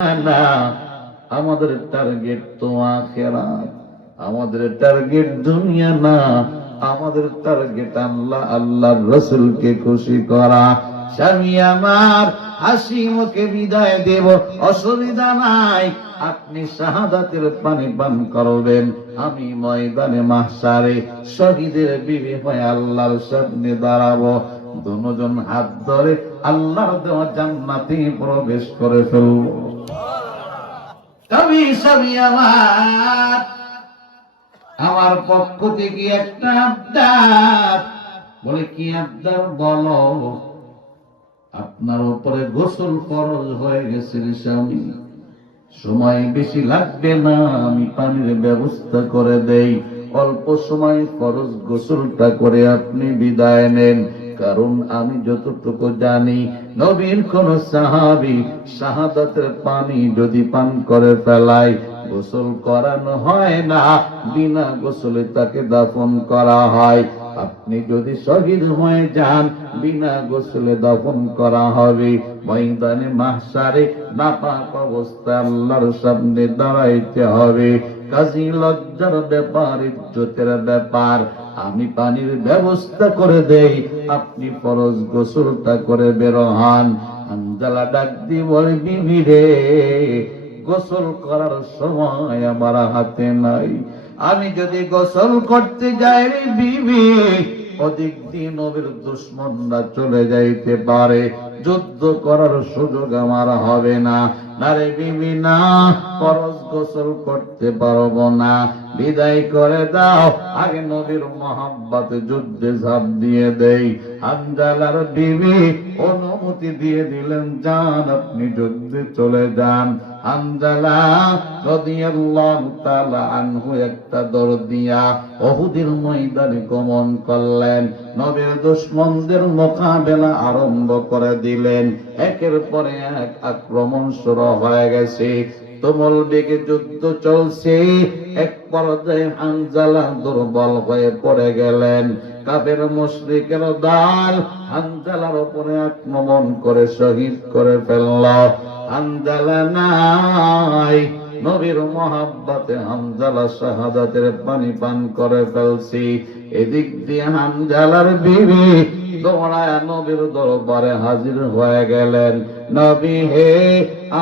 না, আমাদের টার্গেট তো আখিরাত, আমাদের টার্গেট দুনিয়া না, আমাদের টার্গেট আল্লাহ, আল্লাহর রাসূলকে খুশি করা। স্বামী আমার, হাসি মুখে বিদায় দেব, অসুবিধা নাই। আপনি শাহাদাতের পানি পান করবেন, আমি ময়দানে মাহশারে শহীদের বিবি হয়ে আল্লাহর সামনে দাঁড়াবো। দুজন হাত ধরে আল্লাহর দেওয়া জান্নাতে প্রবেশ করে ফেলবো। তবে স্বামী আমার পক্ষ থেকে একটা আবদার। বলে, কি আবদার? বলো। আপনার উপরে গোসল ফরজ হয়ে গেছে স্বামী, সময় বেশি লাগবে না, আমি পানির ব্যবস্থা করে দেই। অল্প সময় ফরজ গোসলটা করে আপনি বিদায় নেন। কারণ আমি যতটুকু জানি, নবীর কোন সাহাবী শাহাদাতের পানি যদি পান করে ফেলায়, গোসল করানো হয় না, বিনা গোসলে তাকে দাফন করা হয়। আপনি যদি শহীদ হয়ে যান, বিনা গোসলে দাফন করা হবে। ময়দানে মাহশারে নাপাক অবস্থায় আল্লাহর সামনে দাঁড়াইতে হবে। কাজী লজ্জার ব্যাপার, ইজ্জতের ব্যাপার। আমি পানির ব্যবস্থা করে দেই, আপনি ফরজ গোসলটা করে বের হন। হানজালা ডাক দিয়ে বলে, বিবি রে, গোসল করার সময় আমার হাতে নাই। আমি যদি গোসল করতে যাই রে বিবি, অধিক দিন নবীর দুশমনরা চলে যাইতে পারে, যুদ্ধ করার সুযোগ আমার হবে না। না রে বিবি না, ফরজ গোসল করতে পারবো না, বিদায় করে দাও। আগে নবীর মহব্বতে যুদ্ধে ঝাঁপ দিয়ে দেই। হানজালার বিবি অনুমতি দিয়ে দিলেন, যান, আপনি যুদ্ধে চলে যান। হানজালা রাদিয়াল্লাহু তাআলা আনহু একটা দৌড় দিয়া উহুদের ময়দানে গমন করলেন। নবীর দুশমনদের মোকাবেলা আরম্ভ করে দিলেন। একের পর এক আক্রমণ শুরু হয়ে গেছে, তুমুল বেগে যুদ্ধ চলছে। এক পর্যায়ে হানজালা দুর্বল হয়ে পড়ে গেলেন। কাফের মুশরিকের দল হানজালার উপরে আক্রমণ করে শহীদ করে ফেলল। হানজালা নাই, নবীর মহব্বতে হানজালা শাহাদাতের পানি পান করে ফেলছি। এদিক দিয়ে হানজালার বিবি দৌড়ায় নবীর দরবারে হাজির হয়ে গেলেন। নবী হে,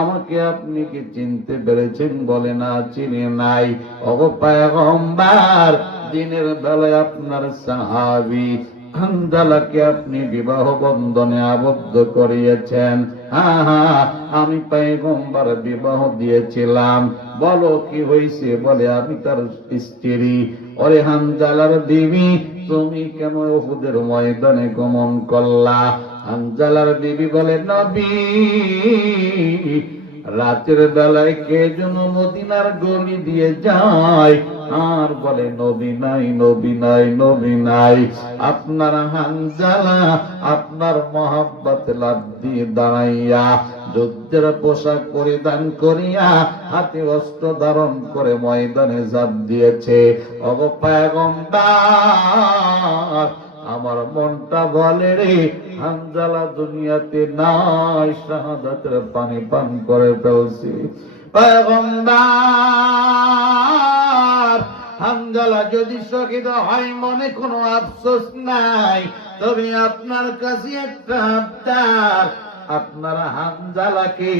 আমাকে আপনি কি চিনতে পেরেছেন? বলে, না, চিনি নাই। ওগো পয়গম্বর, দিনের বেলায় আপনার সাহাবী হানজালাকে আপনি বিবাহ বন্ধনে আবদ্ধ করিয়েছেন। হ্যাঁ হ্যাঁ, আমি পয়গম্বর বিবাহ দিয়েছিলাম। বলো কি হয়েছে? বলে, আমি তার স্ত্রী। ওরে হানজালার বিবি, তুমি কেন উহুদের ময়দানে গমন করলা? হানজালার বিবি বলে, নবী, রাতের বেলায় কে যেন মদিনার গলি দিয়ে যায় আর বলে, নবী নাই, নবী নাই, নবী নাই। আপনার হানজালা আপনার মহব্বতে লাফ দিয়ে দাঁড়াইয়া যুদ্ধের পোশাক পরিধান করিয়া হাতে অস্ত্র ধারণ করে ময়দানে ঝাঁপ দিয়েছে। ওগো পয়গম্বর, আমার মনটা বলে রে, হানজালা দুনিয়াতে নাই, শাহাদাতের পানি পান করে ফেলছি। পয়গম্বর, হানজালা যদি শহীদ হয় মনে কোনো আফসোস নাই, তবে আপনার কাছে একটা আবদার। আপনারা হানজালাকে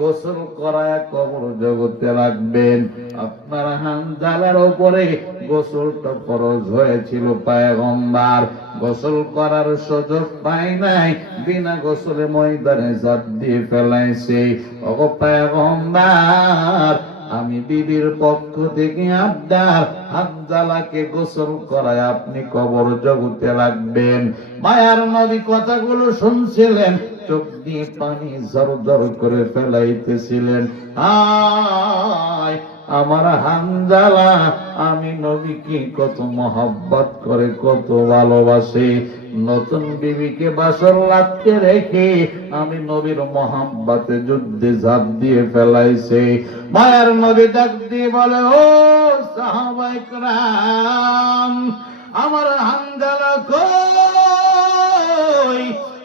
গোসল করায় কবর জগতে রাখবেন। আপনারা হানজালার উপরে গোসলটা ফরজ হয়েছিল পয়গম্বর, গোসল করার সুযোগ পায় নাই, বিনা গোসলে ময়দানে ঝাঁপ দিয়ে ফেলাইছে। ওগো পয়গম্বর, আমি বিবির পক্ষ থেকে আবদার, হানজালাকে গোসল করায় আপনি কবর জগতে রাখবেন। মায়ার নবী কথাগুলো শুনছিলেন, চোখ দিয়ে পানি ঝরঝর করে ফেলাইতেছিলেন। আয় আমার হানজালা, আমি নবীকে কত মহব্বত করে, কত ভালোবাসে। নতুন বিবিকে বাসর লাগতে রেখে আমি নবীর মহব্বতে যুদ্ধে ঝাঁপ দিয়ে ফেলাইছে। মায়ার নবী ডাক দিয়ে বলে, ও সাহাবায়ে কেরাম, আমার হানজালা কই?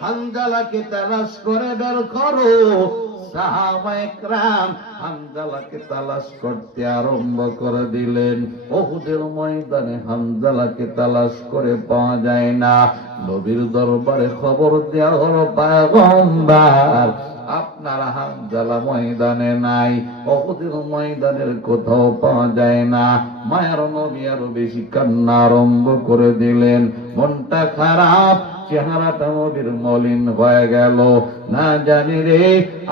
হানজালাকে তালাশ করে বের করো। সাহাবায়ে কেরাম হানজালাকে তালাশ করতে আরম্ভ করে দিলেন। উহুদের ময়দানে হানজালাকে তালাশ করে পাওয়া যায় না। নবীর দরবারে খবর দেওয়া হলো, পয়গম্বর আপনার হানজালা ময়দানে নাই, উহুদের ময়দানের কোথাও পাওয়া যায় না। মায়ার নবী আরো বেশি কান্না আরম্ভ করে দিলেন। মনটা খারাপ, চেহারাটা নবীর মলিন হয়ে গেল। না জানি রে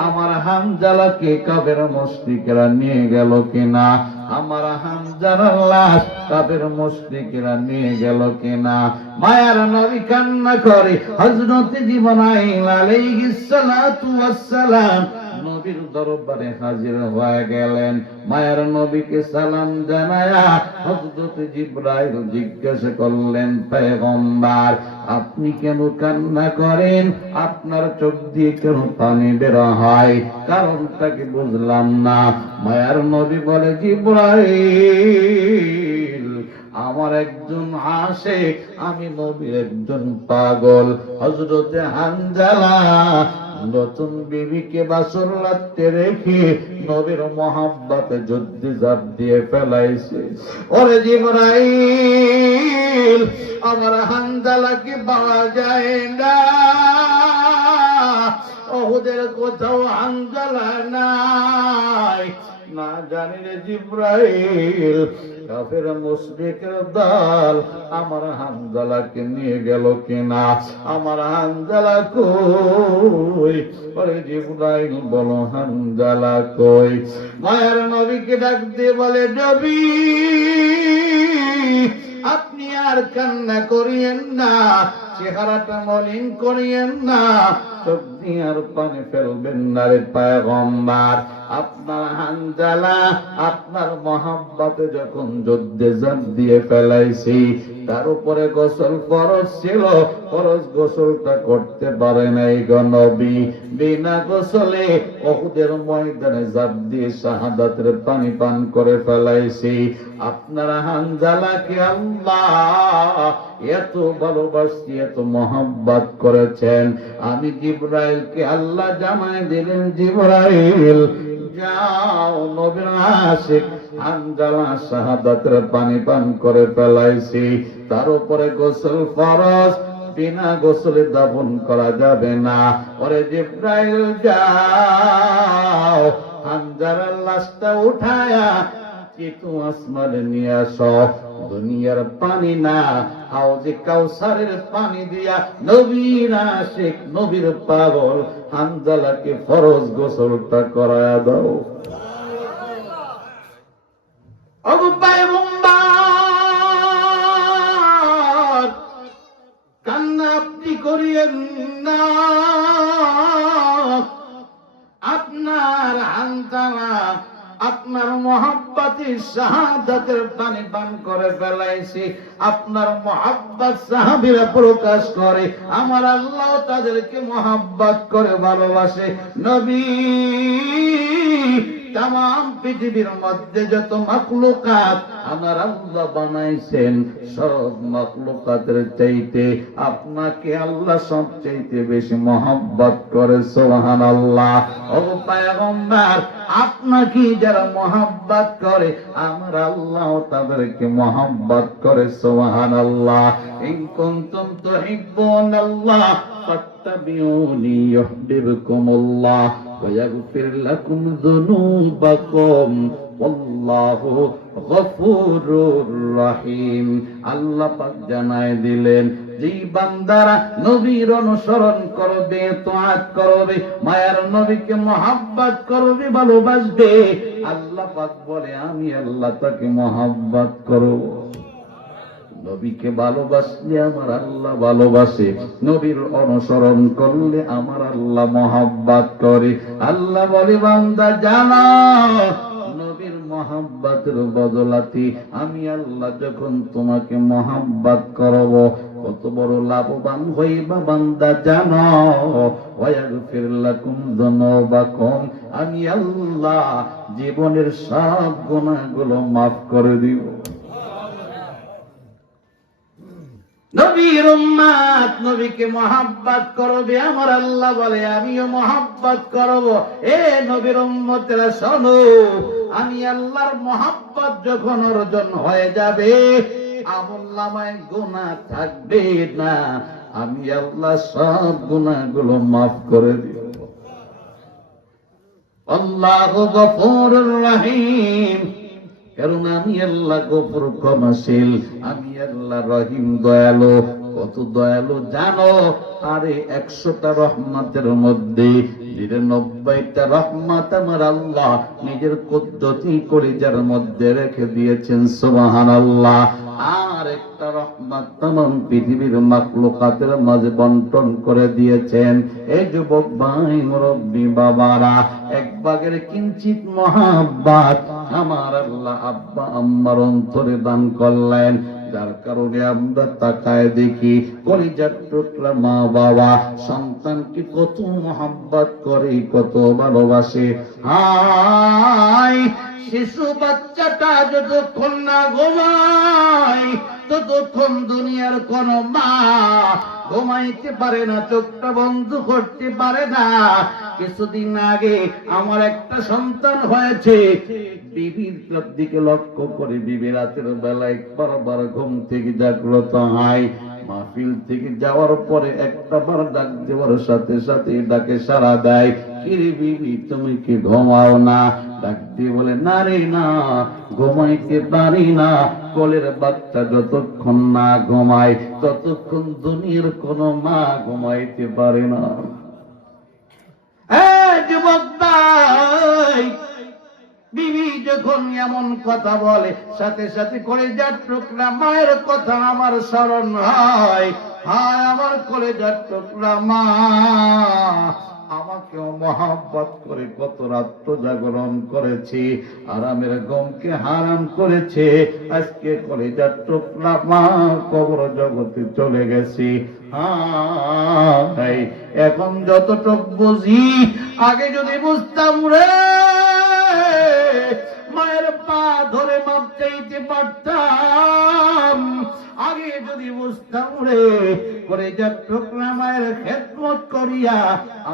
আমার হানজালাকে কাফের মুশরিকরা নিয়ে গেল কিনা, আমার হানজালার লাশ কাফের মুশরিকরা নিয়ে গেল কিনা। মায়ার নবী কান্না করে হযরত জিবরাইল আলাইহিস সালাতু ওয়াস সালাম নবীর দরবারে হাজির হয়ে গেলেন। মায়ার নবীকে সালাম জানায়া হযরত জিবরাইল জিজ্ঞাসা করলেন, পয়গম্বর আপনি কেন কান্না করেন? আপনার চোখ দিয়ে কেন পানি বের হয়? কারণটা কি বুঝলাম না। মায়ার নবী বলে, জিবরাইল আমার একজন আশিক, আমি নবীর একজন পাগল। হযরতে হানজালা নতুন বিবিকে বাসর রাখতে রেখে নবীর মহব্বতে যুদ্ধে ঝাঁপ দিয়ে ফেলাইছে। ওরে জিবরাইল আমার হানজালাকে পাওয়া যায় না, উহুদের কোথাও হানজালা নাই। না জানি রে জিবরাইল কাফের মুশরিকের দল আমার হানজালাকে নিয়ে গেল কিনা, আমার হানজালা কই? ওরে জিবরাইল বলো হানজালা কই? মায়ের নবীকে ডাক দিয়ে বলে, নবী আপনি আর কান্না করিয়েন না, চেহারাটা মলিন করিয়েন না, চোখ দিয়ে আর পানি ফেলবেন না রে পয়গম্বর। আপনার হানজালা আপনার মহব্বতে যখন যুদ্ধে ঝাঁপ দিয়ে ফেলাইছি, তার উপরে গোসল ফরজ ছিল, ফরজ গোসলটা করতে পারে নাই গো নবী। বিনা গোসলে উহুদের ময়দানে ঝাঁপ দিয়ে শাহাদাতের পানি পান করে ফেলাইছি। আপনার হানজালাকে আল্লাহ এত ভালোবাসি, এত মহব্বত করেছেন। আমি জিবরাইলকে আল্লাহ জানাই দিলেন, জিবরাইল যাও নবীর আশিক হানজালা শাহাদাতের পানি পান করে ফেলাইছি, তার উপরে গোসল ফরজ, বিনা গোসলে দাফন করা যাবে না। ওরে জিবরাইল যাও হানজালার লাশটা উঠায়া কিন্তু আসমানে নিয়ে আসো। দুনিয়ার পানি না, হাউজে কাউসারের পানি দিয়া নবীর আশিক নবীর পাগল হানজালাকে ফরজ গোসলটা করায়া দাও। ওগো পয়গম্বর কান্না আপনি করিয়েন না, আপনার হানজালা আপনার মহব্বতে শাহাদাতের পানি পান করে ফেলাইছি। আপনার মহব্বত সাহাবীরা প্রকাশ করে, আমার আল্লাহ তাদেরকে মহব্বত করে ভালোবাসে। নবী তামাম পৃথিবীর মধ্যে যত মাখলুকাত আমার আল্লাহ বানাইছেন, সব মাখলুকাতের চাইতে আপনাকে আল্লাহ সবচাইতে বেশি মহব্বত করে। সুবহানাল্লাহ। ও পয়গম্বর আপনাকে যারা মহব্বত করে আমার আল্লাহ তাদেরকে মহব্বত করে। সুবহানাল্লাহ। ইন কুনতুম তুহিব্বুনাল্লাহ ফাত্তাবিউনি ইউহিব্বুকুমুল্লাহ ওয়া ইয়াগফির লাকুম যুনুবাকুম ওয়াল্লাহু গফুরুর রহিম। আল্লাহ পাক জানায় দিলেন, যেই বান্দারা নবীর অনুসরণ করবে, তোয়াত করবে, মায়ার নবীকে মহব্বত করবে, ভালোবাসবে, আল্লাহ পাক বলে আমি আল্লাহ তাকে মহব্বত করব। নবীকে ভালোবাসলে আমার আল্লাহ ভালোবাসে, নবীর অনুসরণ করলে আমার আল্লাহ মহব্বত করে। আল্লাহ বলে, বান্দা জানা নবীর মহব্বতের বদলাতে আমি আল্লাহ যখন তোমাকে মহব্বত করব কত বড় লাভবান হইবা বান্দা জানো। ওয়াগফির লাকুম যুনুবাকুম, আমি আল্লাহ জীবনের সব গুনাহগুলো মাফ করে দিব। নবীর উম্মত নবীকে মহব্বত করবে, আমার আল্লাহ বলে আমিও মহব্বত করব। এ নবীর উম্মতেরা শোনো, আমি আল্লাহর মহব্বত যখন অর্জন হয়ে যাবে, আমলনামায় গুনাহ থাকবে না, আমি আল্লাহ সব গুনাহগুলো মাফ করে দিব। আল্লাহু গফুরুর রহিম, কারণ আমি আল্লাহ গফুর ক্ষমাশীল, আমি আল্লাহ রহিম দয়ালু। কত দয়ালু জানো? আরে 100টা রহমতের মধ্যে 99টা রহমত আমার আল্লাহ নিজের কুদরতি কলিজার মধ্যে রেখে দিয়েছেন, সুবহানাল্লাহ। আর একটা রহমত तमाम পৃথিবীর মাখলুকাতের মাঝে বন্টন করে দিয়েছেন। এই যুবক ভাই, মুরব্বী বাবারা, এক ভাগের কিঞ্চিত মহাব্বত আমার আল্লাহ আব্বা আম্মার অন্তরে দান করলেন, যার কারণে আমরা তাকায় দেখি কলিজার টুকরা মা বাবা সন্তানকে কত মহব্বত করে, কত ভালোবাসে। হায়, শিশু বাচ্চাটা যতক্ষণ না ঘুমায় ততক্ষণ দুনিয়ার কোন মা ঘুমাইতে পারে না, চোখটা বন্ধ করতে পারে না। কিছুদিন আগে আমার একটা সন্তান হয়েছে, বিবির দিকে লক্ষ্য করে বিবি রাতের বেলায় বারবার ঘুম থেকে জাগ্রত হয়। মাহফিল থেকে যাওয়ার পরে একটা বার ডাক দেওয়ার সাথে সাথে ডাকে সাড়া দেয়, কিরে বিবি তুমি কি ঘুমাও না? ডাক দিয়ে বলে, না রে না, ঘুমাইতে পারি না। কোলের বাচ্চা যতক্ষণ না ঘুমায় ততক্ষণ দুনিয়ার কোন মা ঘুমাইতে পারে না। যুবক ভাই, বিবি যখন এমন কথা বলে, সাথে সাথে কলিজার টুকরা মায়ের কথা আমার স্মরণ হয়। হায়, আমার কলিজার টুকরা মা আমাকেও মহব্বত করে কত রাত্র জাগরণ করেছি, আরামের গমকে হারাম করেছে। আজকে কলিজার টুকরা মা কবর জগতে চলে গেছি। হায়, এখন যতটুক বুঝি, আগে যদি বুঝতাম রে, মায়ের পা ধরে মাপ চাইতে পারতাম। আগে যদি বুঝতাম রে, কলিজার টুকরা মায়ের খেদমত করিয়া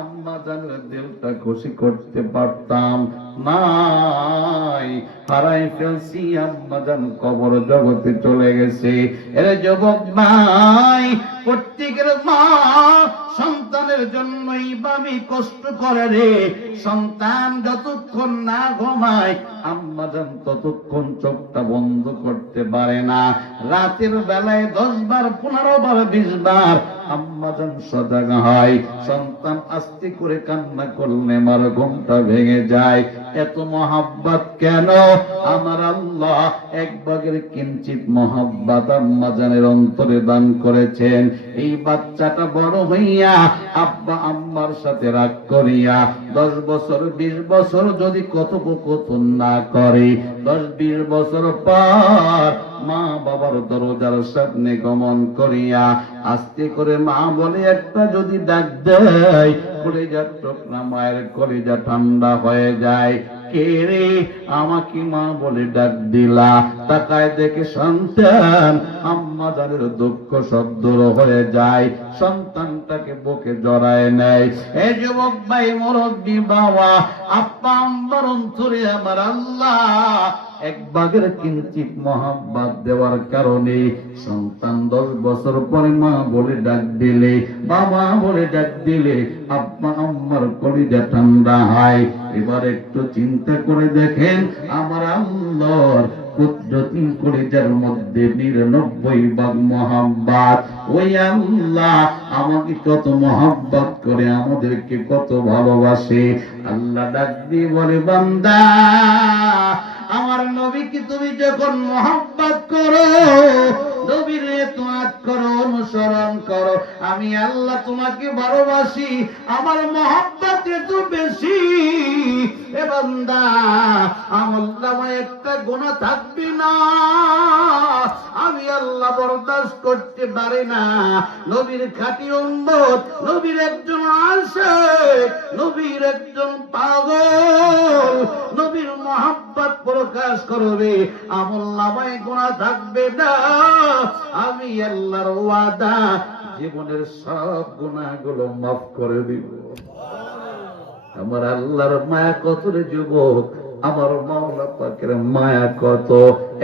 আম্মা জানের দিলটা খুশি করতে পারতাম। নাই, হারাই ফেলছি, আম্মা জান কবর জগতে চলে গেছে। এর যুবক ভাই, প্রত্যেকের মা সন্তানের জন্যই বামি কষ্ট করে রে। সন্তান যতক্ষণ না ঘুমায় আম্মা জান ততক্ষণ চোখটা বন্ধ করতে পারে না। রাতের বেলায় 10 বার 15 বার 20 বার আম্মা জান সজাগ হয়। সন্তান আস্তে করে কান্না করলে আমার ঘুমটা ভেঙে যায়। এত মহাব্বত কেন? আমার আল্লাহ এক ভাগের কিঞ্চিত মহাব্বত আম্মা জানের অন্তরে দান করেছেন। এই বাচ্চাটা বড় হইয়া আব্বা আম্মার সাথে রাগ করিয়া 10 বছর 20 বছর যদি কথোপকথন না করে, 10-20 বছর পর মা বাবার দরজার সামনে গমন করিয়া আস্তে করে মা বলে একটা যদি ডাক দেয়, কলিজার টুকরা মায়ের কলিজা ঠান্ডা হয়ে যায়। কে রে, আমাকে মা বলে ডাক দিলা? তাকায় দেখে সন্তান, আম্মা জানের দুঃখ সব দূর হয়ে যায়, সন্তানটাকে বুকে জড়ায় নেয়। এ যুবক ভাই, মুরব্বী বাবা, আব্বা আম্মার অন্তরে আমার আল্লাহ এক ভাগের কিঞ্চিত মহাব্বত দেওয়ার কারণে সন্তান 10 বছর পরে মা বলে ডাক দিলে, বাবা বলে ডাক দিলে আব্বা আম্মার কলিজা ঠান্ডা হয়। এবার একটু চিন্তা করে দেখেন, আমার আল্লাহর কুদরতি কলিজার মধ্যে 99 ভাগ মহাব্বত। ওই আল্লাহ আমাকে কত মহাব্বত করে, আমাদেরকে কত ভালোবাসে। আল্লাহ ডাক দিয়ে বলে, বান্দা, আমার নবীকে তুমি যখন মহব্বত করো, নবীর ইতাআত করো, অনুসরণ করো, আমি আল্লাহ তোমাকে ভালোবাসি, আমার মহব্বত এত বেশি। এ বান্দা, আমার নামে একটা গুনাহ থাকবে না, আমি আল্লাহ বরদাস্ত করতে পারি না। নবীর খাঁটি উম্মত, নবীর একজন আশিক, নবীর একজন পাগল, নবীর মহব্বত প্রকাশ করবে, আমল নামায় গুনাহ থাকবে না। আমি আল্লাহর ওয়াদা জীবনের সব গুনাহগুলো মাফ করে দিব। আমার আল্লাহর মায়া কত রে যুবক, আমার মাওলা পাকের মায়া কত,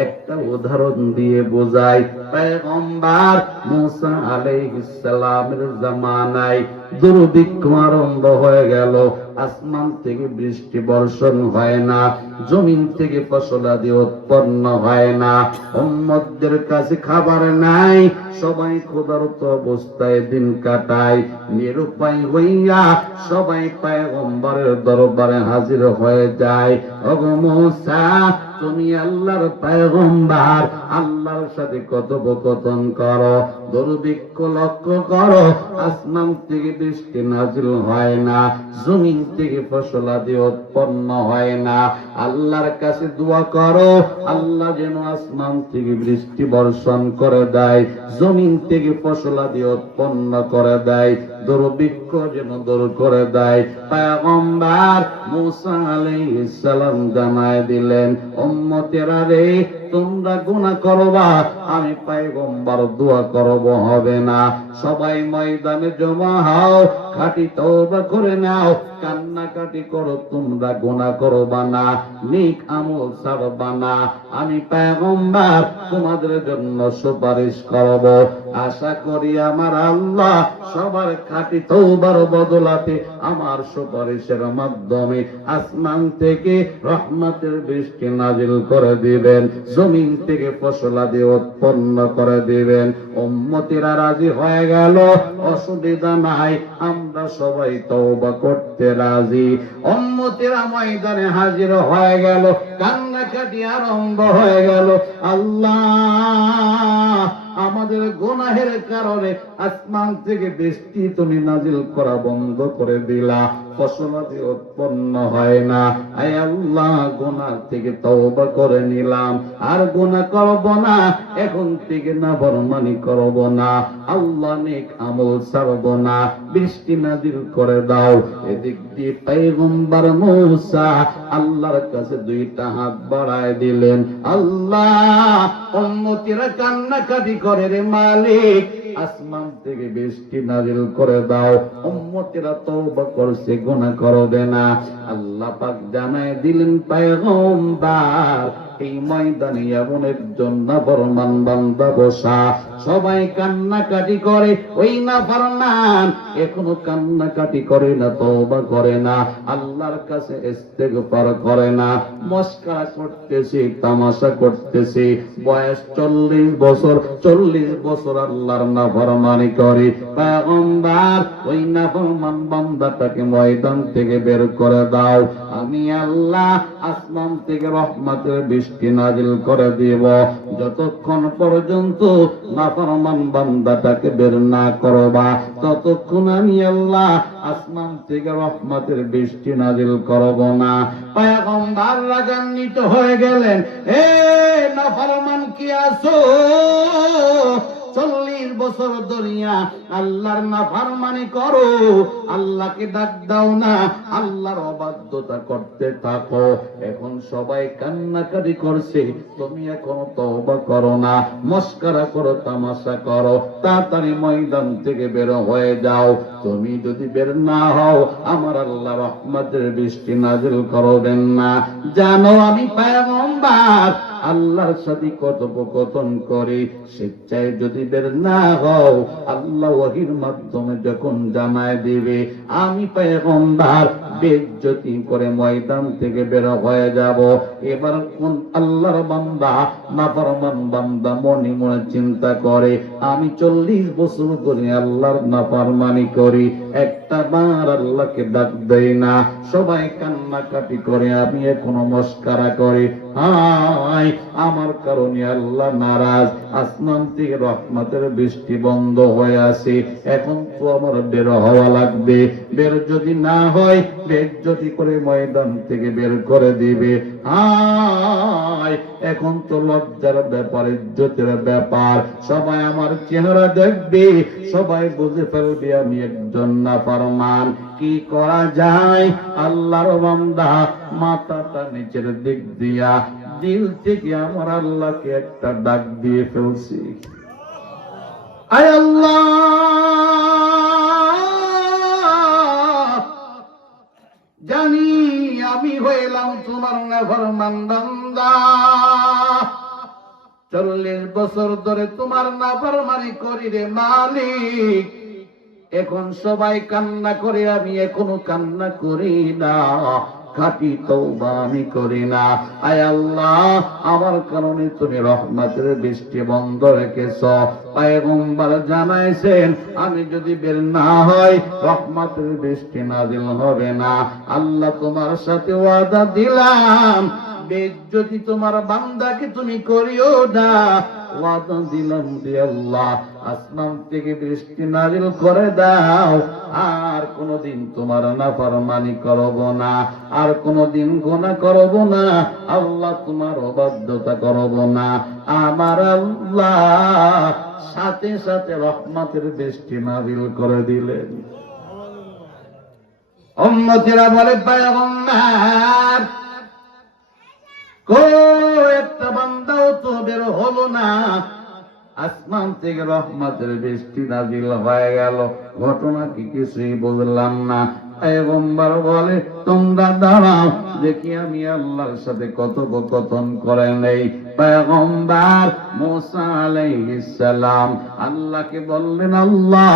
একটা উদাহরণ দিয়ে বোঝাই। পয়গম্বর মুসা আলাইহিস সালামের জামানায় দুর্ভিক্ষ আরম্ভ হয়ে গেল। আসমান থেকে বৃষ্টি বর্ষণ হয় না, জমিন থেকে ফসলাদি উৎপন্ন হয় না, উম্মতদের কাছে খাবার নাই, সবাই ক্ষুধার্ত অবস্থায় দিন কাটায়। নিরুপায় হইয়া সবাই পয়গম্বরের দরবারে হাজির হয়ে যায়। ওগো মুসা, তুমি আল্লাহর পয়গম্বর, আল্লাহর সাথে কথোপকথন করো, দুর্ভিক্ষ লক্ষ্য করো, আসমান থেকে বৃষ্টি নাজিল হয় না, জমিন থেকে ফসলাদি উৎপন্ন হয় না। আল্লাহর কাছে দোয়া করো, আল্লাহ যেন আসমান থেকে বৃষ্টি বর্ষণ করে দেয়, জমিন থেকে ফসলাদি উৎপন্ন করে দেয়, দুর্ভিক্ষ যেন দূর করে দেয়। পয়গম্বর মুসা আলাইহিস সালাম জানায় দিলেন, উম্মতেরা রে, তোমরা গুনাহ করবা, আমি পয়গম্বর দোয়া করব হবে না। সবাই ময়দানে জমা হও, খাঁটি তওবা করে নাও, কান্নাকাটি করো, তোমরা গুনাহ করবা না, নেক আমল ছাড়বা না। আমি পয়গম্বর তোমাদের জন্য সুপারিশ করব। আশা করি আমার আল্লাহ সবার খাঁটি তওবার বদলাতে আমার সুপারিশের মাধ্যমে আসমান থেকে রহমতের বৃষ্টি নাজিল করে দিবেন, জমিন থেকে ফসলাদি উৎপন্ন করে দিবেন। উম্মতিরা রাজি হয়ে গেল, অসুবিধা নাই, আমরা সবাই তওবা করতে রাজি। উম্মতিরা ময়দানে হাজির হয়ে গেল, কান্নাকাটি আরম্ভ হয়ে গেল। আল্লাহ, আমাদের গুনাহের কারণে আসমান থেকে বৃষ্টি তুমি নাজিল করা বন্ধ করে দিলা, ফসলাদি উৎপন্ন হয় না। আয় আল্লাহ, গুনাহ থেকে তওবা করে নিলাম, আর গুনাহ করব না, এখন থেকে নাফরমানি করব না, আল্লাহ নেক আমল ছাড়ব না, বৃষ্টি নাজিল করে দাও। এদিক দিয়ে পয়গম্বর মুসা আল্লাহর কাছে দুইটা হাত বাড়ায় দিলেন। আল্লাহ, উম্মতিরা কান্নাকাটি করে রে মালিক, আসমান থেকে বৃষ্টি নাজিল করে দাও। উম্মতিরা তওবা করছে, গুনাহ করবে না। আল্লাহ পাক জানায় দিলেন, পয়গম্বর এই ময়দানে এমন একজন নাফরমান বান্দা বসা, সবাই কান্নাকাটি করে, ওই নাফরমান এখনো কান্নাকাটি করে না, তওবা করে না, আল্লাহর কাছে ইস্তেগফার করে না, মস্করা করতেছে, তামাশা করতেছে, বয়স 40 বছর, 40 বছর আল্লাহর নাফরমানি করে। পয়গম্বর ওই নাফরমান বান্দাটাকে ময়দান থেকে বের করে দাও, আমি আল্লাহ আসমান থেকে রহমতের বৃষ্টি নাজিল করে দিব। যতক্ষণ পর্যন্ত নাফরমান বান্দাটাকে বের না করবা, ততক্ষণ আমি আল্লাহ আসমান থেকে রহমতের বৃষ্টি নাজিল করব না। পয়গম্বর রাগান্বিত হয়ে গেলেন, এ নাফরমান কি আছো? 40 বছর ধরিয়া আল্লাহর নাফরমানি করো, আল্লাহকে ডাক দাও না, আল্লাহর অবাধ্যতা করতে থাকো। এখন সবাই কান্নাকাটি করছে, তুমি এখন তওবা করো না, মস্করা করো, তামাশা করো, তাড়াতাড়ি ময়দান থেকে বের হয়ে যাও। তুমি যদি বের না হও, আমার আল্লাহ রহমতের বৃষ্টি নাজিল করবেন না। জানো আমি পয়গম্বর আল্লাহর সাথে কথোপকথন করি, স্বেচ্ছায় যদি বের না হও, আল্লাহ ওহীর মাধ্যমে যখন জানায় দিবে, আমি পয়গম্বর বেইজ্জতি করে ময়দান থেকে বের হয়ে যাব। এবার কোন আল্লাহর বান্দা, নাফরমান বান্দা মনে মনে চিন্তা করে, আমি 40 বছর ধরে আল্লাহর নাফরমানি করি, একটা বার আল্লাহকে ডাক দেই না, সবাই কান্নাকাটি করে, আমি এখনো মস্করা করি। হায়, আমার কারণে আল্লাহ নারাজ, আসমান থেকে রহমতের বৃষ্টি বন্ধ হয়ে আছে, এখন তো আমার বের হওয়া লাগবে। বের যদি না হয়, বের যদি করে ময়দান থেকে বের করে দিবে। হায়, এখন তো লজ্জার ব্যাপার, ইজ্জতের ব্যাপার, সবাই আমার চেহারা দেখবে, সবাই বুঝে ফেলবে আমি একজন নাফরমান। কি করা যায়? আল্লাহর বান্দা মাথাটা নিচের দিক দিয়া দিল থেকে আমার আল্লাহকে একটা ডাক দিয়ে ফেলছি, আয় আল্লাহ, জানি আমি হইলাম তোমার নাফরমান বান্দা, 40 বছর ধরে তোমার নাফরমানি করি রে মালিক। এখন সবাই কান্না করে, আমি এখনো কান্না করি না, খাঁটি তওবা আমি করি না। আয় আল্লাহ, আমার কারণে তুমি রহমতের বৃষ্টি বন্ধ রেখেছ। পয়গম্বর জানাইছেন, আমি যদি বের না হয় রহমতের বৃষ্টি নাযিল হবে না। আল্লাহ তোমার সাথে ওয়াদা দিলাম, যদি তোমার বান্দাকে তুমি করিও না, ওয়াদা দিলাম রে আল্লাহ, আসমান থেকে বৃষ্টি নাযিল করে দাও, আর কোনদিন তোমার নাফরমানি করব না, আর কোনদিন গুনাহ করব না, আল্লাহ তোমার অবাধ্যতা করব না। আমার আল্লাহ সাথে সাথে রহমতের বৃষ্টি নাযিল করে দিলেন। উম্মতেরা বলে, পয়গম্বর একটা বান্দাও তো বের হলো না, আসমান থেকে রহমতের বৃষ্টি নাযিল হয়ে গেল, ঘটনা কি কিছুই বুঝলাম না। পয়গম্বর বলে, তোমরা দাঁড়াও দেখি আমি আল্লাহর সাথে কথোপকথন করে নেই। পয়গম্বর মুসা আলাইহিস সালাম আল্লাহকে বললেন, আল্লাহ,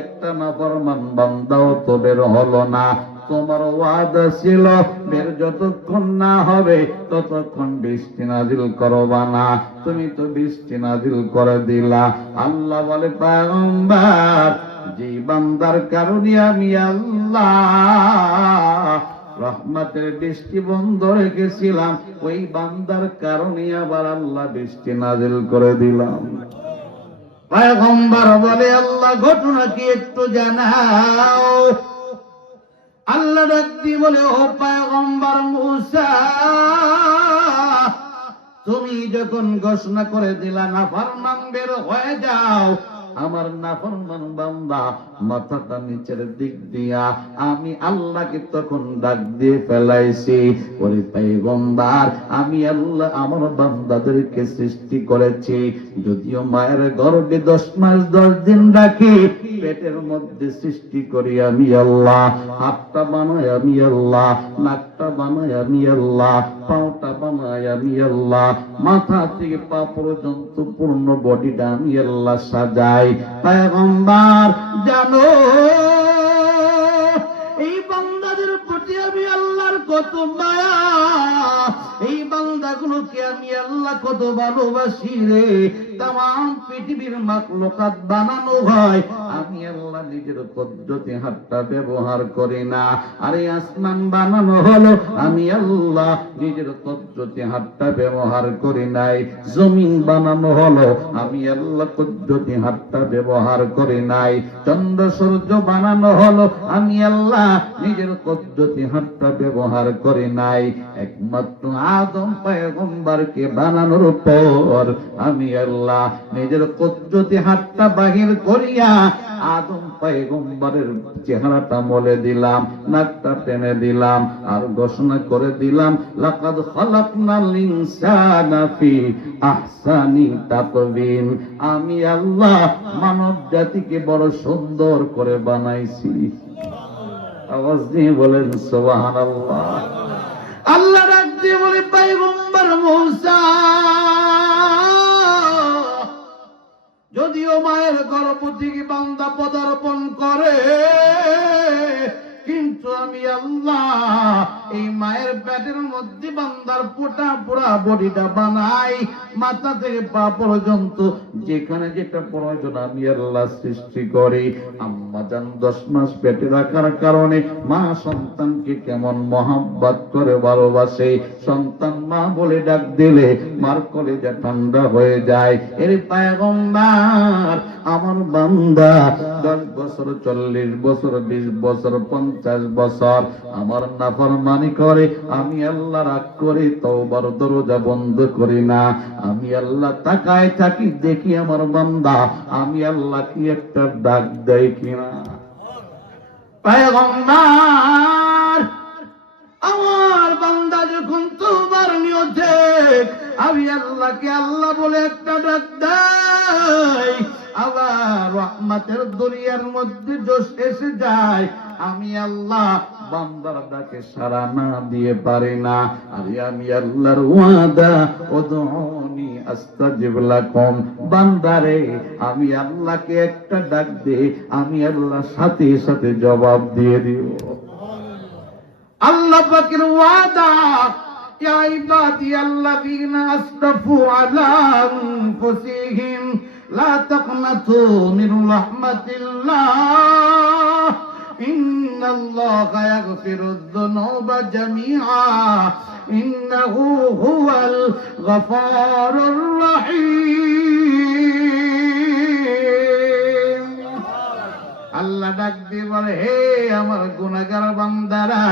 একটা নাফরমান বান্দাও তো বের হলো না, তোমার ওয়াদা ছিল বের যতক্ষণ না হবে ততক্ষণ বৃষ্টি নাযিল করবা না, তুমি তো বৃষ্টি নাযিল করে দিলা। আল্লাহ বলে, পয়গম্বর, যে বান্দার কারণে আমি আল্লাহ রহমতের বৃষ্টি বন্ধ রেখেছিলাম, ওই বান্দার কারণে আবার আল্লাহ বৃষ্টি নাযিল করে দিলাম। পয়গম্বর বলে, আল্লাহ ঘটনা কি একটু জানাও। আল্লাহ ডাকতে বলে, ও পয়গম্বর মুসা, তুমি যখন ঘোষণা করে দিলা নাফরমান বের হয়ে যাও, আমার নাফরমান বান্দা মাথাটা নিচের দিক দিয়া আমি আল্লাহকে তখন ডাক দিয়ে ফেলাইছি। ওরে পয়গম্বর, আমি আল্লাহ আমার বান্দাদেরকে সৃষ্টি করেছি, যদিও মায়ের গর্ভে 10 মাস 10 দিন রাখি, পেটের মধ্যে সৃষ্টি করি আমি আল্লাহ, হাতটা বানাই আমি আল্লাহ, নাকটা বানাই আমি আল্লাহ, পাওটা বানাই আমি আল্লাহ, মাথা থেকে পা পর্যন্ত পূর্ণ বডিটা আমি আল্লাহ সাজাই। পয়গম্বর জানো, এই বান্দাদের প্রতি আমি আল্লাহর কত মায়া, এই বান্দাগুলোকে আমি আল্লাহ কত ভালোবাসি রে। তাম পৃথিবীর মাখলুকাত বানানো হয়, আমি আল্লাহ নিজের কুদরতি হাতটা ব্যবহার করি না। আরে আসমান বানানো হলো, আমি আল্লাহ নিজের কুদরতি হাতটা ব্যবহার করি নাই। জমিন বানানো হলো, আমি আল্লাহ কুদরতি হাতটা ব্যবহার করি নাই। চন্দ্র সূর্য বানানো হলো, আমি আল্লাহ নিজের কুদরতি হাতটা ব্যবহার করি নাই। একমাত্র আদম পয়গম্বরকে বানানোর পর আমি আল্লাহ নিজের কুদরতি হাতটা বাহির করিয়া আদম পয়গম্বরের চেহারাটা মলে দিলাম, নাকটা টেনে দিলাম, আর ঘোষণা করে দিলাম, লাকাদ খালাকনাল ইনসানা ফি আহসানি তাকওয়িম, আমি আল্লাহ মানব জাতিকে বড় সুন্দর করে বানাইছি। আওয়াজ দিয়ে বলেন সুবহানাল্লাহ। আল্লাহ ডাক দিয়ে বলে, পয়গম্বর মুসা, যদিও মায়ের গর্ভ থেকে বান্দা পদার্পণ করে, কিন্তু আমি আল্লাহ এই মায়ের পেটের মধ্যে বান্দার পোটা পোড়া বডিটা বানাই, মাথা থেকে পা পর্যন্ত যেখানে যেটা প্রয়োজন আমি আল্লাহ সৃষ্টি করি। আম্মা জান 10 মাস পেটে রাখার কারণে মা সন্তানকে কেমন মহব্বত করে ভালোবাসে, সন্তান মা বলে ডাক দিলে মার কলেজা ঠান্ডা হয়ে যায়। এর পয়গম্বর আমার বান্দা 10 বছর 40 বছর 20 বছর 50 বছর আমার নাফরমানি করে, আমি আল্লাহ রাগ করি, তওবার দরজা বন্ধ করি না। আমি আল্লাহ তাকায় থাকি, দেখি আমার বান্দা আমি আল্লাহ কি একটা ডাক দেয় কিনা। পয়গম্বর আমার বান্দা যখন তওবার নিয়তে আমি আল্লাহকে আল্লাহ বলে একটা ডাক দেয়, আবার রহমতের দরিয়ার মধ্যে জোশ এসে যায়, আমি আল্লাহ বান্দার ডাকে সাড়া না দিয়ে পারি না। আরে আমি আল্লাহর ওয়াদা, উদউনি আস্তাজিব লাকুম, বান্দারে আমি আল্লাহকে একটা ডাক দে, আমি আল্লাহ সাথে সাথে জবাব দিয়ে দিব। আল্লাহ পাকের ওয়াদা, ইয়া ইবাদিয়াল্লাযীনা আসরাফু আলা আনফুসিহিম লা তাকনাতু মিন রাহমাতিল্লাহ ইন্নাল্লাহা ইয়াগফিরুয যুনুবা জামিআ ইন্নাহু হুয়াল গফফারুর রহিম। আল্লাহ ডাক দিয়ে বলে, হে আমার গুনাহগার বান্দারা,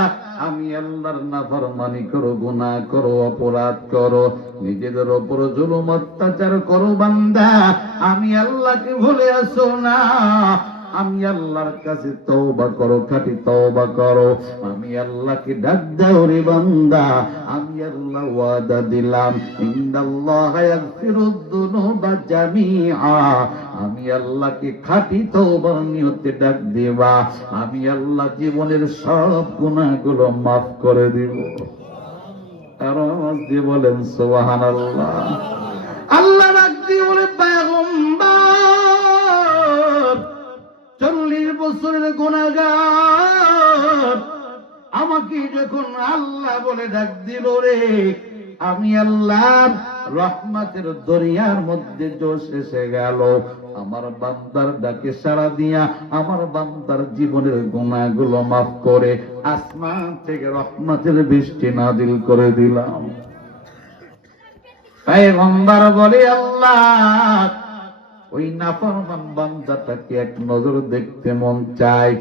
আমি আল্লাহর নাফরমানি করো, গুনাহ করো, অপরাধ করো, নিজেদের উপর জুলুম অত্যাচার করো বান্দা, আমি আল্লাহকে ভুলে আসো না। আমি আল্লাহর কাছে তওবা করো, খাঁটি তওবা করো, আমি আল্লাহকে ডাক দাও রে বান্দা। আমি আল্লাহ ওয়াদা দিলাম, ইন্নাল্লাহা ইয়াগফিরুয যুনুবা জামিআ, আমি আল্লাহকে খাঁটি তওবার নিয়তে ডাক দিবা, আমি আল্লাহ জীবনের সব গুনাহগুলো মাফ করে দিব। আওয়াজ দিয়ে বলেন সুবহানাল্লাহ। আল্লাহ ডাক দিয়ে বলে, পয়গম্বর 40 বছরের গুনাহগার আমাকে যখন আল্লাহ বলে ডাক দিল রে, আমি আল্লাহর রহমতের দরিয়ার মধ্যে জোশ এসে গেল। আমার বান্দার ডাকে সাড়া দিয়া আমার বান্দার জীবনের গুনাহগুলো মাফ করে আসমান থেকে রহমতের বৃষ্টি নাযিল করে দিলাম। পয়গম্বর বলে, আল্লাহ ওই নাফরমান বান্দাটাকে এক নজর দেখতে মন চায়,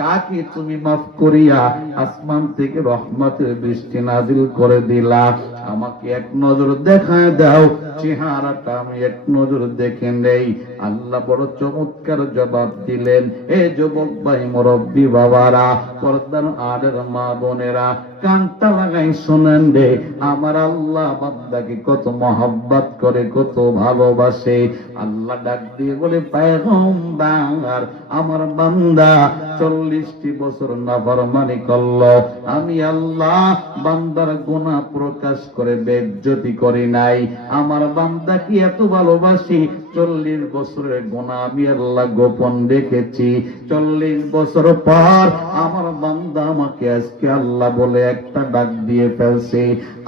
কাকে তুমি মাফ করিয়া আসমান থেকে রহমতের বৃষ্টি নাযিল করে দিলা, আমাকে এক নজর দেখায় দাও, চেহারাটা আমি এক নজর দেখে নেই। আল্লাহ বড় চমৎকার জবাব দিলেন, এ যুবক ভাই, মুরব্বী বাবারা, পর্দার আড়ের মা বোনেরা, কানটা লাগাই শোনেন রে, আমার আল্লাহ বান্দাকে কত মহব্বত করে, কত ভালোবাসে। আল্লাহ ডাক দিয়ে বলে, পয়গম্বর আমার বান্দা 40টি বছর নাফরমানি করলো, আমি আল্লাহ বান্দার গুনাহ প্রকাশ করে বেইজ্জতি করি নাই। আমার বান্দা কি এত ভালোবাসি, 40 বছরের গুনাহ আমি আল্লাহ গোপন রেখেছি। 40 বছর পর আমার বান্দা আমাকে আজকে আল্লাহ বলে একটা ডাক দিয়ে ফেলছে।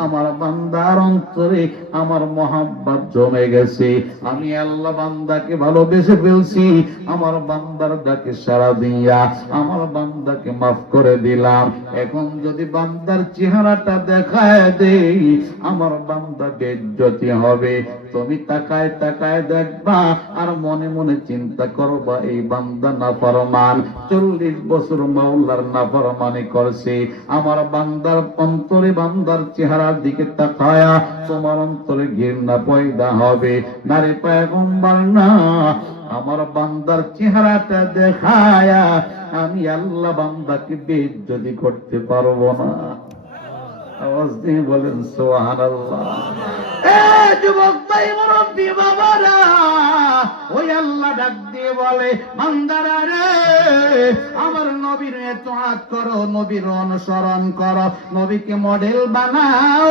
আমার বান্দার অন্তরে আমার মহব্বত জমে গেছে, আমি আল্লাহ বান্দাকে ভালোবেসে ফেলছি। আমার বান্দার ডাকে সাড়া দিয়া আমার বান্দাকে মাফ করে দিলাম। এখন যদি বান্দার চেহারাটা দেখায় দেই, আমার বান্দা বেইজ্জতি হবে। তুমি তাকায় তাকায় দেখবা আর মনে মনে চিন্তা করবা, এই বান্দা নাফরমান, 40 বছর মাওলার নাফরমানি করছে। আমার বান্দার অন্তরে বান্দার চেহারার দিকে তাকায়া তোমার অন্তরে ঘৃণা পয়দা হবে। নারে পয়গম্বর না, আমার বান্দার চেহারাটা দেখায়া আমি আল্লাহ বান্দাকে বেইজ্জতি করতে পারবো না। আওয়াজ দিয়ে বলেন সুবহানাল্লাহ। এ যুবক ভাই, মুরব্বী বাবারা, ওই আল্লাহ ডাক দিয়ে বলে, বান্দারা রে, আমার নবীর ইতাআত করো, নবীর অনুসরণ করো, নবীকে মডেল বানাও,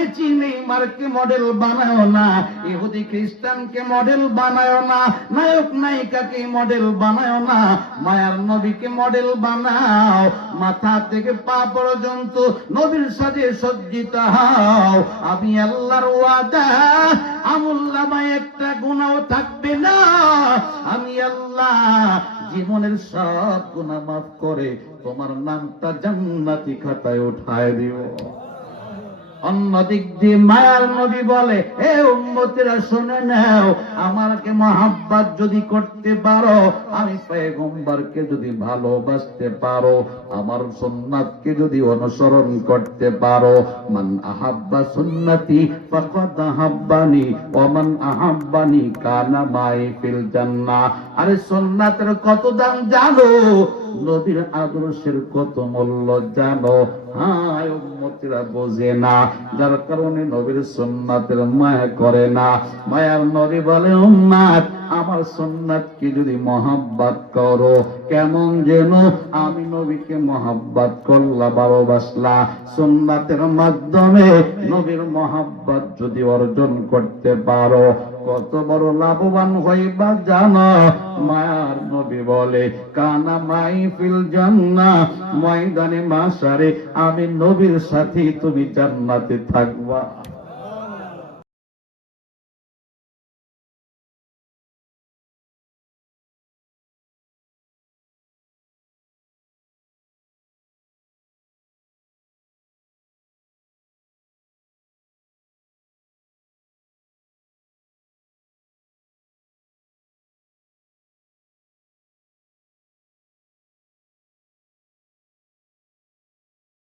মেসি নেইমারকে মডেল বানায় না, ইহুদি খ্রিস্টানকে মডেল বানায় না, নায়ক নায়িকাকে মডেল বানায় না, মায়ার নবীকে মডেল বানাও। মাথা থেকে পা পর্যন্ত নবীর সাজে সজ্জিত হও। আমি আল্লাহর ওয়াদা, আমুল্লামায় একটা গুনাহ থাকবে না। আমি আল্লাহ জীবনের সব গুনাহ মাফ করে তোমার নামটা জান্নাতি খাতায় উঠায় দিব। অন্যদিক দিয়ে মায়ার নবী বলে, হে উম্মতেরা শুনে নাও, আমাকে মহাব্বত যদি করতে পারো, আমি পয়গম্বরকে যদি ভালোবাসতে পারো, আমার সুন্নাতকে যদি অনুসরণ করতে পারো, মান আহাব্বা সুন্নতি ফাকাদ আহাব্বানি ওয়া মান আহাব্বানি কানা মাই ফিল জান্নাহ। আরে সুন্নাতের কত দাম জানো? নবীর আদর্শের কত মূল্য জানো? হ্যাঁ, উম্মতিরা বোঝে না, যার কারণে নবীর সুন্নাতের মায়া করে না। মায়ার নবী বলে, উম্মত আমার সুন্নাতকে যদি মহব্বত করো, কেমন যেন আমি নবীকে মহব্বত করলা, ভালোবাসলা। সুন্নাতের মাধ্যমে নবীর মহব্বত যদি অর্জন করতে পারো, কত বড় লাভবান হইবা জানো? মায়ার নবী বলে, কানা মাই ফিল জান্নাহ, ময়দানে মাশারে আমি নবীর সাথে তুমি জান্নাতে থাকবা।